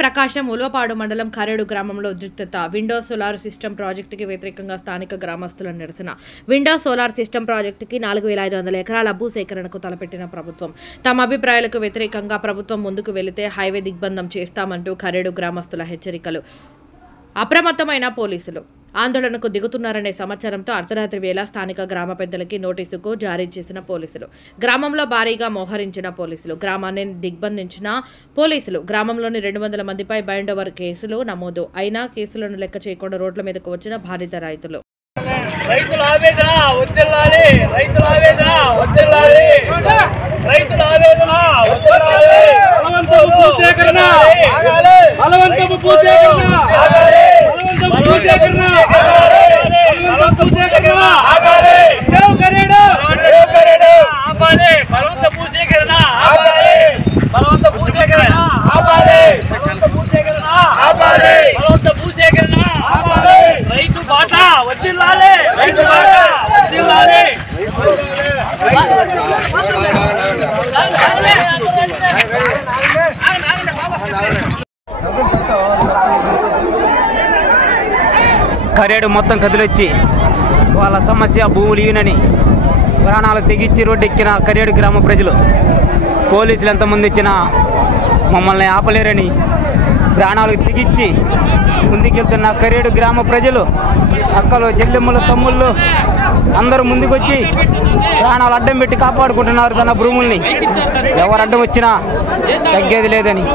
ప్రకాశం ఉలవపాడు మండలం కరేడు గ్రామంలో ఉద్రిక్తత. విండో సోలార్ సిస్టమ్ ప్రాజెక్టుకి వ్యతిరేకంగా స్థానిక గ్రామస్తుల నిరసన. విండో సోలార్ సిస్టమ్ ప్రాజెక్టుకి 4500 ఎకరాల భూసేకరణకు తలపెట్టిన ప్రభుత్వం తమ అభిప్రాయాలకు వ్యతిరేకంగా ప్రభుత్వం ముందుకు వెళితే హైవే దిగ్బంధం చేస్తామంటూ కరేడు గ్రామస్తుల హెచ్చరికలు. అప్రమత్తమైన పోలీసులు ఆందోళనకు దిగుతున్నారనే సమాచారంతో అర్ధరాత్రి వేళ స్థానిక గ్రామ పెద్దలకి నోటీసుకు జారీ చేసిన పోలీసులు, గ్రామంలో భారీగా మోహరించిన పోలీసులు, గ్రామాన్ని దిగ్బంధించిన పోలీసులు. గ్రామంలోని 200 మందిపై బైండ్ ఓవర్ కేసులు నమోదు అయినా కేసులను లెక్క చేయకుండా రోడ్ల మీదకు వచ్చిన బాధిత రైతులు. రైతు బాట వదిలాలి, రైతు బాట వదిలాలి. కరేడు మొత్తం కదిలొచ్చి వాళ్ళ సమస్య భూములు ఈయనని ప్రాణాలు తెగించి రోడ్డెక్కిన కరేడు గ్రామ ప్రజలు పోలీసులు ఎంతమంది ఇచ్చినా మమ్మల్ని ఆపలేరని ప్రాణాలకు తెగించి ముందుకెళ్తున్న కరేడు గ్రామ ప్రజలు, అక్కలు, చెల్లెమ్మలు, తమ్ముళ్ళు అందరూ ముందుకొచ్చి ప్రాణాలు అడ్డం పెట్టి కాపాడుకుంటున్నారు తన భూముల్ని. ఎవరు అడ్డం వచ్చినా తగ్గేది లేదని.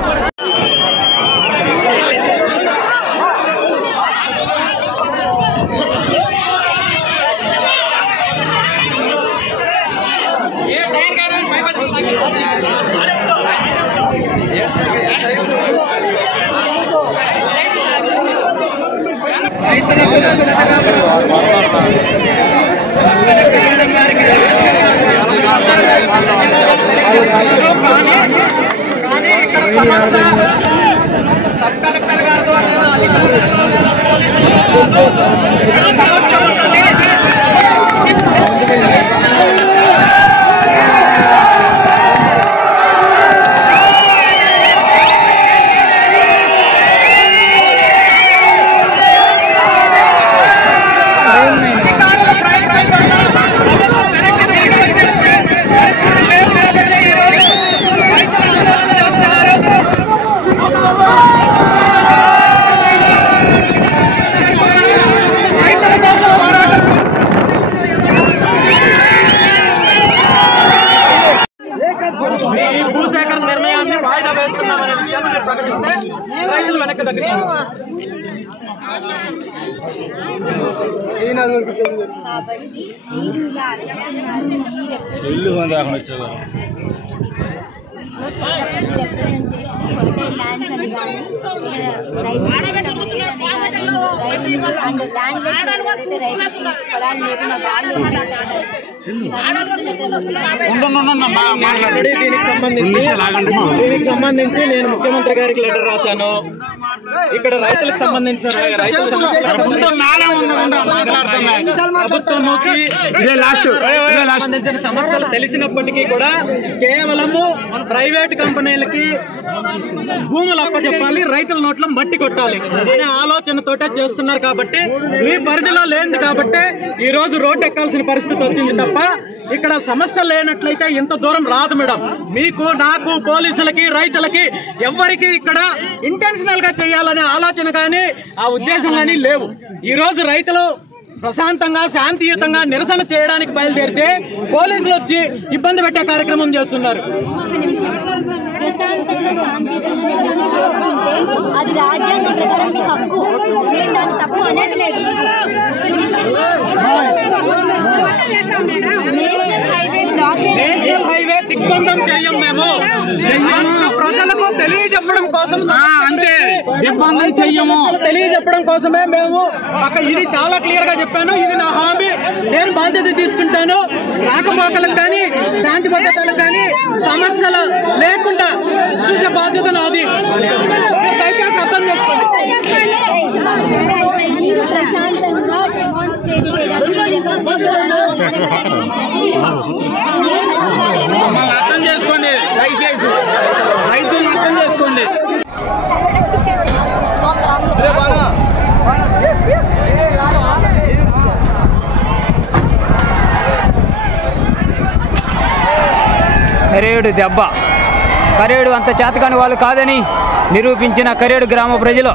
సబ్ కలెక్టర్ గారి ద్వారా భూసేకరణ నిర్ణయాన్ని వాయిదా వేస్తున్నామనే విషయాన్ని మీరు ప్రకటిస్తే రైతులు వెనక్కి తగ్గుతారు. దీనికి సంబంధించి నేను ముఖ్యమంత్రి గారికి లెటర్ రాశాను. ఇక్కడ రైతులకు సంబంధించిన సంబంధించిన సమస్యలు తెలిసినప్పటికీ కూడా కేవలము ప్రైవేట్ కంపెనీలకి భూములు అప్పచెప్పాలి, రైతుల నోట్లో మట్టి కొట్టాలి అనే ఆలోచనతోటే చేస్తున్నారు. కాబట్టి మీ పరిధిలో లేనిది కాబట్టి ఈ రోజు రోడ్డు ఎక్కాల్సిన పరిస్థితి వచ్చింది తప్ప ఇక్కడ సమస్య లేనట్లయితే ఇంత దూరం రాదు మేడం. మీకు, నాకు, పోలీసులకి, రైతులకి ఎవరికి ఇక్కడ ఇంటెన్షనల్ గా చేయాలనే ఆలోచన కానీ ఆ ఉద్దేశం కానీ లేవు. ఈ రోజు రైతులు ప్రశాంతంగా, శాంతియుతంగా నిరసన చేయడానికి బయలుదేరితే పోలీసులు వచ్చి ఇబ్బంది పెట్టే కార్యక్రమం చేస్తున్నారు. ప్రశాంతంగా, శాంతియుతంగా నిరసన చేసుకుంటే అది రాజ్యాంగం ప్రకారం మీ హక్కు. నేను దాన్ని తప్పు అనట్లేదు. నేషనల్ హైవే దిగ్బంధం చెయ్యం మేము. ప్రజలకు తెలియజెప్పడం కోసం అంతే, దిగ్బంధం చెయ్యము తెలియజెప్పడం కోసమే మేము ఇది చాలా క్లియర్ గా చెప్పాను. ఇది నా హామీ, నేను బాధ్యత తీసుకుంటాను. రాకపోకలకు కానీ, శాంతి భద్రతలకు కానీ సమస్యలు లేకుండా చూసే బాధ్యత నాది. దయచేసి అర్థం చేసుకోండి. ప్రశాంతంగా డెమాన్స్ట్రేట్ చేయడానికి అర్థం చేసుకోండి, దయచేసి రైతులను అర్థం చేసుకోండి. కరేడు దెబ్బ. కరేడు అంత చేతకాని వాళ్ళు కాదని నిరూపించిన కరేడు గ్రామ ప్రజలు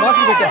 మాస్క్ పెట్టా